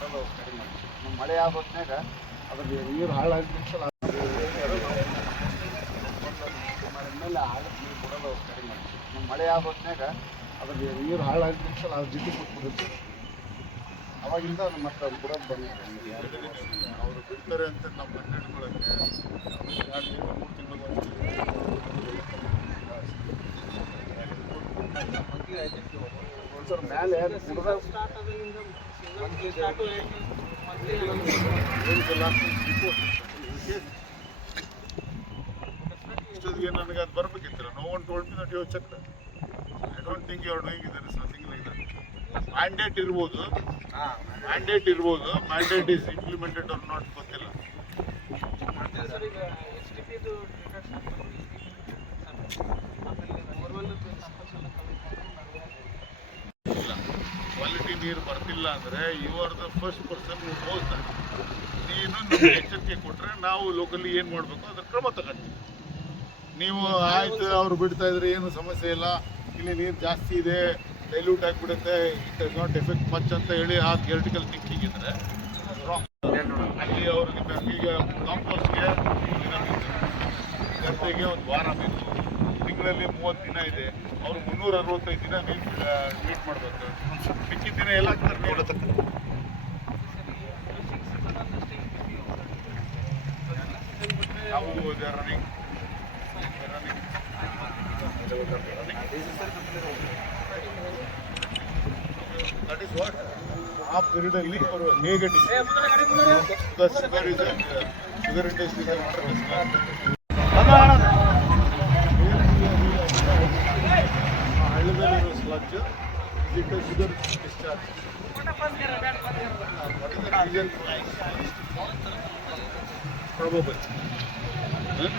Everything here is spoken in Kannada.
ಮಳೆ ಆದ ಹೊತ್ನ್ಯಾಗ ಅದ್ರ ನೀರು ಹಾಳಾಗ್ಲಿಕ್ಕೆ ಮೇಲೆ ಆಗಕ್ಕೆ ನೀರು ಕೊಡೋದು ಕಡಿಮೆ ನಮ್ಮ ಮಳೆ ಆದ ಹೊತ್ನ್ಯಾಗ ಅದ್ರ ನೀರು ಹಾಳಾಗ್ಲಿಕ್ಕೆ ಅದ್ರ ಜೊತೆ ಕೊಟ್ಬಿಡುತ್ತೆ ಅವಾಗಿಂದ ಮತ್ತೆ ಅದು ಬಿಡೋದು ಬಂದ ಅವರು ಬಿಡ್ತಾರೆ ಅಂತ ನಾವು ಕಂಡು ಹಿಡ್ಕೊಳ್ಳೋಕ್ಕೆ ಎರಡು ತಿಂಗಳು ಮೂರು ತಿಂಗಳು ಒಂದ್ಸಲ ಮೇಲೆ ಇಷ್ಟೊತ್ತಿಗೆ ನನಗೆ ಅದು ಬರ್ಬೇಕಿತ್ತು no one told me that you check I don't think you are doing it is nothing like that mandate ಇರ್ಬೋದು. ಮ್ಯಾಂಡೇಟ್ ಇರ್ಬೋದು mandate is implemented or not ಗೊತ್ತಿಲ್ಲ ಇಲ್ಲ ಕ್ವಾಲಿಟಿ ನೀರು ಬರ್ತಿಲ್ಲ ಅಂದರೆ you are the first person who knows that ನೀನು ನಮ್ಗೆ ಎಚ್ಚರಿಕೆ ಕೊಟ್ಟರೆ ನಾವು ಲೋಕಲಿ ಏನು ಮಾಡಬೇಕು? ಅದ್ರ ಕ್ರಮ ತಗೊಂಡ್ವಿ ನೀವು ಆಯ್ತು, ಅವ್ರು ಬಿಡ್ತಾ ಇದ್ರೆ ಏನು ಸಮಸ್ಯೆ ಇಲ್ಲ. ಇಲ್ಲಿ ನೀರು ಜಾಸ್ತಿ ಇದೆ ಡೈಲ್ಯೂಟ್ ಆಗಿಬಿಡುತ್ತೆ it is not effect much ಅಂತ ಹೇಳಿ ಆ ಥಿಯರಿಟಿಕಲ್ ಥಿಂಕಿಂಗ್ ಇದ್ರೆ. ಅಲ್ಲಿ ಅವ್ರಿಗೆ ಈಗ ಕಾಂಪೋಸ್ಟ್ಗೆ ಗಂಟೆಗೆ ಒಂದು ವಾರ ಬೇಕು ತಿಂಗಳಲ್ಲಿ ಮೂವತ್ತು ದಿನ ಇದೆ ಅವ್ರು ಮುನ್ನೂರ ಅರವತ್ತೈದು ದಿನ ಮೀಟ್ ಮಾಡಬೇಕು ಮಿಕ್ಕಿದ ದಿನ ಎಲ್ಲ ಆಗ್ತಾರೆ ನೋಡತಕ್ಕ ನಾವು ರನ್ನಿಂಗ್ ದಟ್ ಇಸ್ ವಾಟ್ ಆ ಪೀರಿಯಡಲ್ಲಿ ಅವರು ಹೇಗೆ ಶುಗರ್ ಇದೆ sugar industry anlatıyor. Bize köşeden ister. Probably. Hı?